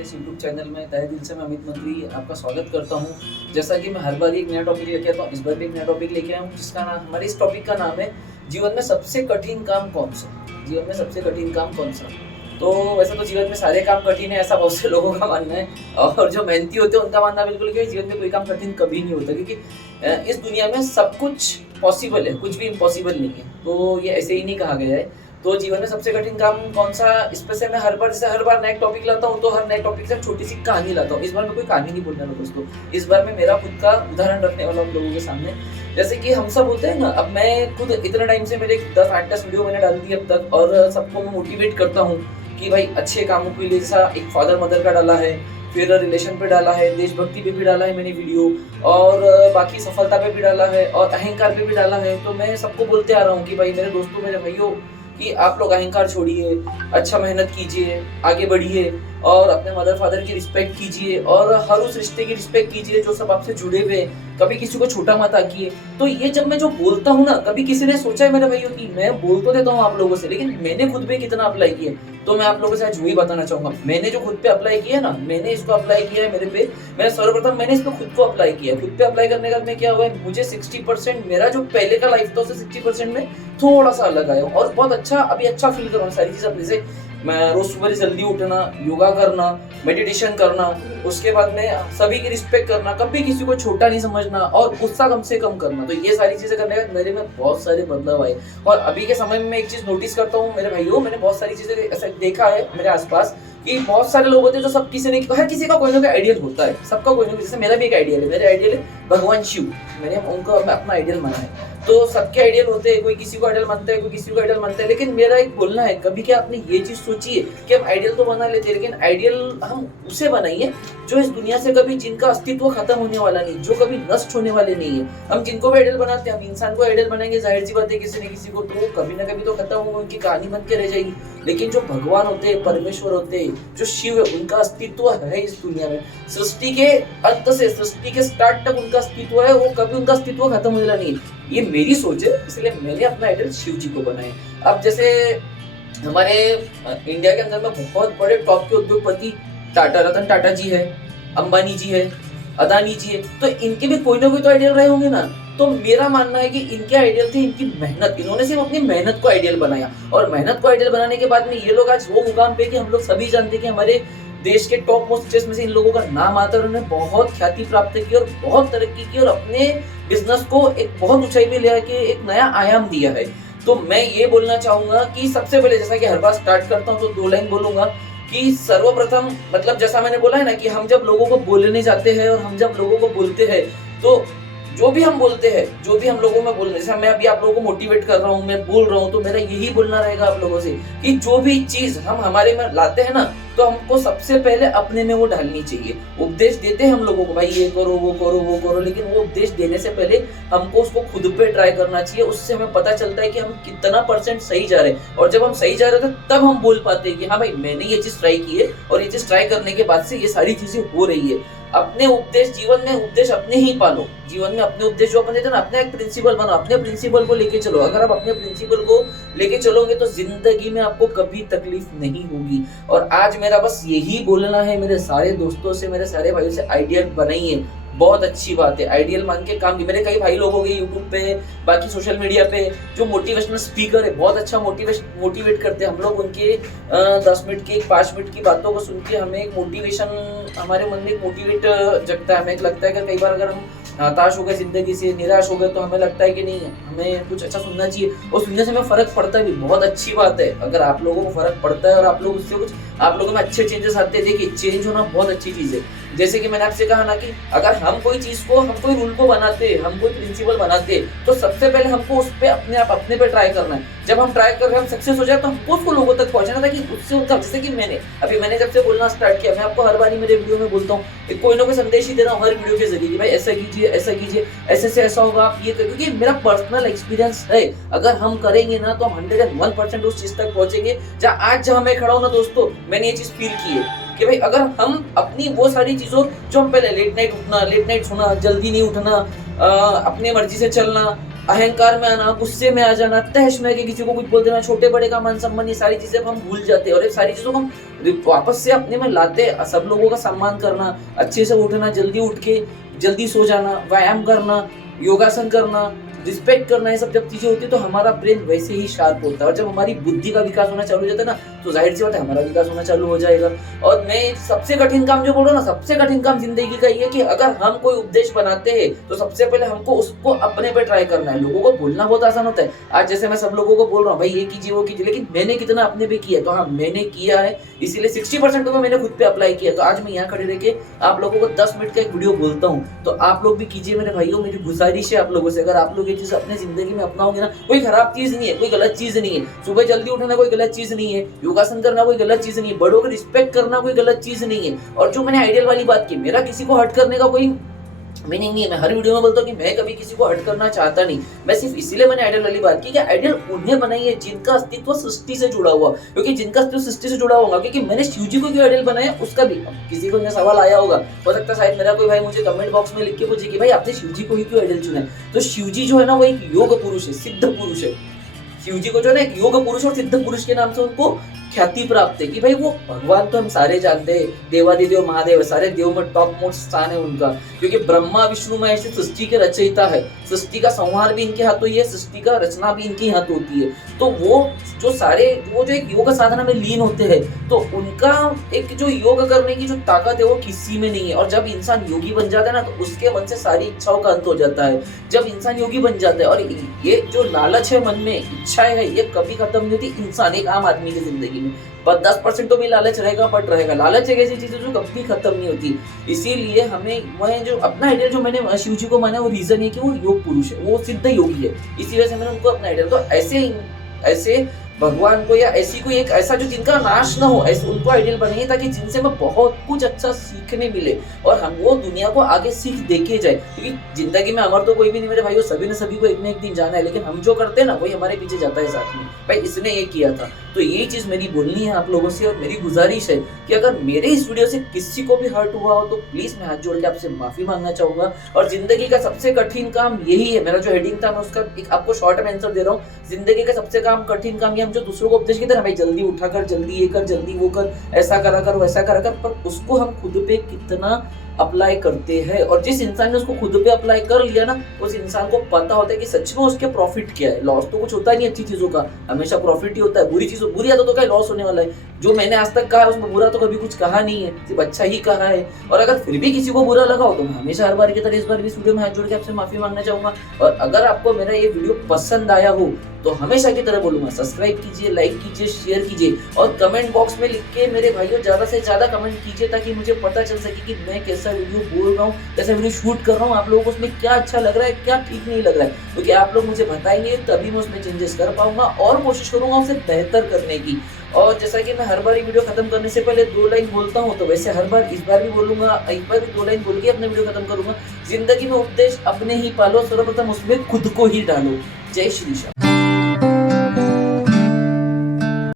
मेरे इस YouTube channel में तहे दिल से मैं अमित मंत्री आपका स्वागत करता हूं। जैसा कि मैं हर बार एक नया टॉपिक लेके आता हूं, इस बार भी एक नया टॉपिक लेके आया हूं जिसका नाम, हमारे इस टॉपिक का नाम है जीवन में सबसे कठिन काम कौन सा। जीवन में सबसे कठिन काम कौन सा। तो वैसे तो जीवन में सारे काम कठिन है, ऐसा बहुत से लोगों का मानना है, और जो मेहनती होते हैं उनका मानना बिल्कुल कि जीवन में कोई काम कठिन कभी नहीं होता, क्योंकि इस दुनिया में सब कुछ पॉसिबल है, कुछ भी इम्पॉसिबल नहीं है। तो ये ऐसे ही नहीं कहा गया है। तो जीवन में सबसे कठिन काम कौन सा, इस पे से मैं हर बार नया टॉपिक लाता हूँ, तो हर नए टॉपिक से छोटी सी कहानी लाता हूँ। इस बार मैं कोई कहानी नहीं बोलने वाला दोस्तों, इस बार मैं मेरा खुद का उदाहरण रखने वाला हूँ लोगों के सामने। जैसे कि हम सब होते हैं ना, अब मैं खुद इतना टाइम से मेरे 10-8-10 वीडियो मैंने डाल दी अब तक, और सबको मैं मोटिवेट करता हूँ कि भाई अच्छे कामों के लिए, जैसा एक फादर मदर का डाला है, फिर रिलेशन पे डाला है, देशभक्ति पे भी डाला है मैंने वीडियो, और बाकी सफलता पे भी डाला है, और अहंकार पे भी डाला है। तो मैं सबको बोलते आ रहा हूँ कि भाई मेरे दोस्तों, मेरे भाइयों, कि आप लोग अहंकार छोड़िए, अच्छा मेहनत कीजिए, आगे बढ़िए, और अपने मदर फादर की रिस्पेक्ट कीजिए, और हर उस रिश्ते की रिस्पेक्ट कीजिए जो सब आपसे जुड़े हुए। कभी किसी को छोटा मत आकिए। तो ये जब मैं जो बोलता हूँ ना, कभी किसी ने सोचा है मेरे भाइयों कि मैं बोल तो देता हूँ आप लोगों से, लेकिन मैंने खुद पे कितना अप्लाई किया। तो मैं आप लोगों से आज वही बताना चाहूंगा। मैंने जो खुद पे अप्लाई किया ना, मैंने इसको अप्लाई किया है मेरे पे। मैंने सर्वप्रथम मैंने इसको खुद को अप्लाई किया। खुद पे अप्लाई करने का मैं क्या हुआ है, मुझे 60% मेरा जो पहले का लाइफ था उससे 60% में थोड़ा सा अलग आया, और बहुत अच्छा, अभी अच्छा फील कर रहा हूँ सारी चीज अपने से। मैं रोज सुबह जल्दी उठना, योगा करना, मेडिटेशन करना, उसके बाद में सभी की रिस्पेक्ट करना, कभी किसी को छोटा नहीं समझना, और गुस्सा कम से कम करना। तो ये सारी चीजें करने के मेरे में बहुत सारे बदलाव आए। और अभी के समय में मैं एक चीज नोटिस करता हूँ मेरे भाइयों, मैंने बहुत सारी चीजें ऐसा देखा है मेरे आसपास कि बहुत सारे लोग होते हैं जो सब किसी ने, हर किसी का कोई ना कोई आइडियल होता है, सबका कोई ना कोई। जैसे मेरा भी एक आइडियल है, मेरा आइडियल है भगवान शिव, मैंने उनको अपना आइडियल माना है। तो सबके आइडियल होते हैं, कोई किसी को आइडियल मानता है, कोई किसी को आइडियल मानता है। लेकिन मेरा एक बोलना है, कभी क्या आपने ये चीज सोची है कि हम आइडियल तो बना लेते हैं, लेकिन आइडियल हम उसे बनाइए जो इस दुनिया से कभी, जिनका अस्तित्व खत्म होने वाला नहीं, जो कभी नष्ट होने वाले नहीं है। हम जिनको भी आइडियल बनाते हैं, हम इंसान को आइडियल बनाएंगे, जाहिर सी बात है किसी न किसी को तो कभी ना कभी तो खत्म होगा, उनकी कहानी बन के रह जाएगी। लेकिन जो भगवान होते हैं, परमेश्वर होते हैं, जो शिव है, उनका अस्तित्व है इस दुनिया में। सृष्टि के अंत से सृष्टि के स्टार्ट तक उनका अस्तित्व है, वो कभी उनका अस्तित्व खत्म होने वाला नहीं। ये मेरी सोच है, इसलिए मैंने अपना आइडियल शिव जी को बनाया। अब जैसे हमारे इंडिया के अंदर में बहुत बड़े टॉप के उद्योगपति रतन टाटा जी है, अंबानी जी है, अदानी जी है, तो इनके भी कोई ना कोई तो आइडियल रहे होंगे ना। तो मेरा मानना है कि इनके आइडियल थे इनकी मेहनत। इन्होंने सिर्फ अपनी मेहनत को आइडियल बनाया, और मेहनत को आइडियल बनाने के बाद में ये लोग आज वो मुकाम पे कि हम लोग सभी जानते हैं कि हमारे देश के टॉप मोस्ट स्टेट्स में से इन लोगों का नाम आता है। उन्होंने बहुत ख्याति प्राप्त की और बहुत तरक्की की, और अपने बिजनेस को एक बहुत ऊंचाई पे ले आके एक नया आयाम दिया है। तो मैं ये बोलना चाहूंगा कि सबसे पहले, जैसा कि हर बार स्टार्ट करता हूँ तो 2 लाइन बोलूंगा कि सर्वप्रथम, मतलब जैसा मैंने बोला है ना कि हम जब लोगों को बोलने जाते हैं और हम जब लोगों को बोलते हैं, तो जो भी हम बोलते हैं, जो भी हम लोगों में बोल, जैसे मैं अभी आप लोगों को मोटिवेट कर रहा हूँ, मैं बोल रहा हूँ, तो मेरा यही बोलना रहेगा आप लोगों से कि जो भी चीज हम हमारे में लाते हैं ना, तो हमको सबसे पहले अपने में वो डालनी चाहिए। उपदेश देते हैं हम लोगों को, भाई ये करो, वो करो, वो करो, लेकिन वो उपदेश देने से पहले हमको उसको खुद पे ट्राई करना चाहिए। उससे हमें पता चलता है कि हम कितना % सही जा रहे हैं, और जब हम सही जा रहे थे तब हम बोल पाते हैं कि हाँ भाई मैंने ये चीज ट्राई की है, और ये चीज ट्राई करने के बाद से ये सारी चीजें हो रही है। अपने उपदेश, जीवन में उपदेश अपने ही पालो। जीवन में अपने उपदेश जो अपन देते हैं ना, अपना एक प्रिंसिपल बनाओ, अपने प्रिंसिपल को लेके चलो। अगर आप अपने प्रिंसिपल को लेके चलोगे तो जिंदगी में आपको कभी तकलीफ नहीं होगी। और आज मेरा बस यही बोलना है मेरे सारे दोस्तों से, मेरे सारे भाइयों से, आइडियल बनाइए। बहुत अच्छी बात है, आइडियल मान के काम की। मेरे कई भाई लोग हो गए यूट्यूब पे, बाकी सोशल मीडिया पे, जो मोटिवेशनल स्पीकर है, बहुत अच्छा मोटिवेट करते हैं। हम लोग उनके 10 मिनट की, 5 मिनट की बातों को सुन के हमें एक मोटिवेशन, हमारे मन में एक मोटिवेट जगता है। हमें लगता है कि कई बार अगर हम हताश हो गए, जिंदगी से निराश हो गए, तो हमें लगता है कि नहीं, हमें कुछ अच्छा सुनना चाहिए, और सुनने से हमें फर्क पड़ता है भी। बहुत अच्छी बात है अगर आप लोगों को फर्क पड़ता है और आप लोग उससे कुछ, आप लोगों में अच्छे चेंजेस आते हैं। देखिए, चेंज होना बहुत अच्छी चीज है। जैसे कि मैंने आपसे कहा ना कि अगर हम कोई चीज को, हम कोई रूल को बनाते, हम कोई प्रिंसिपल बनाते, तो सबसे पहले हमको उस पे अपने पे ट्राई करना है। जब हम ट्राई कर रहे हैं, हम सक्सेस हो जाए, तो हमको उसको लोगों तक पहुंचाना था कि उससे उनका, जैसे कि मैंने जब से बोलना स्टार्ट किया, मैं आपको हर बार मेरे वीडियो में बोलता हूँ, कोई ना कोई संदेश ही दे रहा हूँ हर वीडियो के जरिए कि भाई ऐसा कीजिए, ऐसा कीजिए, ऐसे से ऐसा होगा, आप ये करिए। क्योंकि मेरा पर्सनल एक्सपीरियंस है, अगर हम करेंगे ना तो हम 101% उस चीज तक पहुंचेंगे जहाँ मैं खड़ा हूँ ना दोस्तों। मैंने ये चीज फील की है कि भाई अगर हम अपनी वो सारी चीजों, जो हम पहले लेट नाइट उठना, लेट नाइट सोना, जल्दी नहीं उठना, अपने मर्जी से चलना, अहंकार में आना, गुस्से में आ जाना, तहस में आके किसी को कुछ बोल देना, छोटे बड़े का मान सम्मान, ये सारी चीजें हम भूल जाते हैं और ये सारी चीजों को हम वापस से अपने में लाते। सब लोगों का सम्मान करना, अच्छे से उठना, जल्दी उठ के जल्दी सो जाना, व्यायाम करना, योगासन करना, रिस्पेक्ट करना, ये सब जब चीजें होती है तो हमारा ब्रेन वैसे ही शार्प होता है। और जब हमारी बुद्धि का विकास होना चालू हो जाता है ना, तो जाहिर सी बात है हमारा विकास होना चालू हो जाएगा। और मैं सबसे कठिन काम जो बोल रहा हूँ ना, सबसे कठिन काम जिंदगी का ये है कि अगर हम कोई उपदेश बनाते हैं तो सबसे पहले हमको उसको अपने पे ट्राई करना है। लोगों को बोलना बहुत आसान होता है, आज जैसे मैं सब लोगों को बोल रहा हूँ भाई ये कीजिए वो कीजिए, लेकिन मैंने कितना अपने पे किया? तो हाँ, मैंने किया है, इसीलिए 60% तो मैंने खुद पे अप्लाई किया। तो आज मैं यहाँ खड़े रह के आप लोगों को 10 मिनट का एक वीडियो बोलता हूँ, तो आप लोग भी कीजिए मेरे भाइयों। मेरी गुजारिश है आप लोगों से, अगर आप लोग ये चीज अपने जिंदगी में अपनाओगे ना, कोई खराब चीज नहीं है, कोई गलत चीज नहीं है। सुबह जल्दी उठना कोई गलत चीज नहीं है, योगासन करना कोई गलत चीज नहीं है, बड़ों को रिस्पेक्ट करना कोई गलत चीज नहीं है। और जो मैंने आइडियल वाली बात की, मेरा किसी को हर्ट करने का कोई मीनिंग नहीं है। मैं हर वीडियो में बोलता हूँ कि मैं कभी किसी को हर्ट करना चाहता नहीं। मैं सिर्फ इसीलिए मैंने आइडियल वाली बात की कि आइडियल उन्हें बनाई है जिनका अस्तित्व सृष्टि से जुड़ा हुआ, क्योंकि जिनका अस्तित्व सृष्टि से जुड़ा होगा। क्योंकि मैंने शिव जी को क्यों आइडियल बनाया, उसका भी किसी को सवाल आया होगा, हो सकता है शायद मेरा कोई भाई मुझे कमेंट बॉक्स में लिख के पूछे कि भाई आपने शिव जी को ही क्यों आइडियल चुना है। तो शिव जी जो है ना, वो एक योग पुरुष है, सिद्ध पुरुष है। शिव जी को जो है ना एक योग पुरुष और सिद्ध पुरुष के नाम से उनको ख्याति प्राप्त है कि भाई वो भगवान तो हम सारे जानते हैं, देवादिदेव महादेव, सारे देव में टॉप मोस्ट स्थान है उनका। क्योंकि ब्रह्मा विष्णु महेश सृष्टि के रचयिता है, सृष्टि का संहार भी इनके हाथों ही है, सृष्टि का रचना भी इनके हाथ होती है। तो वो जो एक योग साधना में लीन होते हैं, तो उनका एक जो योग करने की जो ताकत है वो किसी में नहीं है। और जब इंसान योगी बन जाता है ना, तो उसके मन से सारी इच्छाओं का अंत हो जाता है। जब इंसान योगी बन जाता है, और ये जो लालच है मन में, इच्छाएं है, ये कभी खत्म नहीं होती इंसान एक आम आदमी की जिंदगी में। पर 10% तो भी लालच रहेगा, बट रहेगा। लालच एक ऐसी चीज है जो कभी खत्म नहीं होती। इसीलिए हमें, मैं जो अपना आइडियल जो मैंने शिव जी को माना, वो रीजन है कि वो योग पुरुष है, वो सिद्ध योगी है, इसी वजह से मैंने उनको अपना आइडियल। तो ऐसे भगवान को, या ऐसी कोई एक ऐसा जो जिनका नाश ना हो, ऐसे उनको आइडियल बनाइए, ताकि जिनसे हमें बहुत कुछ अच्छा सीखने मिले और हम वो दुनिया को आगे सीख देके जाए। क्योंकि जिंदगी में अमर तो कोई भी नहीं मेरे भाइयों, सभी ने सभी को एक ना एक दिन जाना है, लेकिन हम जो करते हैं ना, वही हमारे पीछे जाता है साथ में। भाई इसने ये किया था, तो यही चीज मेरी बोलनी है आप लोगों से। और मेरी गुजारिश है कि अगर मेरे इस वीडियो से किसी को भी हर्ट हुआ हो, तो प्लीज मैं हाथ जोड़ के आपसे माफी मांगना चाहूंगा। और जिंदगी का सबसे कठिन काम यही है, मेरा जो हेडिंग था मैं उसका एक आपको शॉर्ट में आंसर दे रहा हूँ। जिंदगी का सबसे कठिन काम ये, हम जो दूसरों को उपदेश की तरह भाई जल्दी उठा कर, जल्दी ये कर, जल्दी वो कर, ऐसा करा कर, वैसा करा कर, पर उसको हम खुद पे कितना अप्लाई करते हैं। और जिस इंसान ने उसको खुद पे अप्लाई कर लिया ना, उस इंसान को पता होता है कि सच में उसके प्रॉफिट क्या है। लॉस तो कुछ होता नहीं अच्छी चीजों का, हमेशा प्रॉफिट ही होता है। बुरी आदतों का लॉस होने वाला है। जो मैंने आज तक कहा है उसमें बुरा तो कभी कुछ कहा नहीं है, सिर्फ अच्छा ही कहा है। और अगर फिर भी किसी को बुरा लगा हो, तो मैं हमेशा हर बार की तरह इस बार भी इस वीडियो में हाथ जोड़ के आपसे माफी मांगना चाहूंगा। और अगर आपको मेरा ये वीडियो पसंद आया हो, तो हमेशा की तरह बोलूंगा, सब्सक्राइब कीजिए, लाइक कीजिए, शेयर कीजिए, और कमेंट बॉक्स में लिख के मेरे भाइयों ज्यादा से ज्यादा कमेंट कीजिए, ताकि मुझे पता चल सके कि मैं कैसा वीडियो बोल रहा हूँ, कैसा वीडियो शूट कर रहा हूँ, आप लोगों को उसमें क्या अच्छा लग रहा है, क्या ठीक नहीं लग रहा है। क्योंकि आप लोग मुझे बताएंगे तभी मैं उसमें चेंजेस कर पाऊंगा और कोशिश करूंगा उसे बेहतर करने की। और जैसा कि मैं हर बार वीडियो खत्म करने से पहले 2 लाइन बोलता हूँ, तो वैसे हर बार इस बार भी बोलूंगा, एक बार भी 2 लाइन बोल के अपने वीडियो खत्म करूंगा। जिंदगी में उपदेश अपने ही पालो, सर्वप्रथम उसमें खुद को ही डालो। जय श्री श्याम।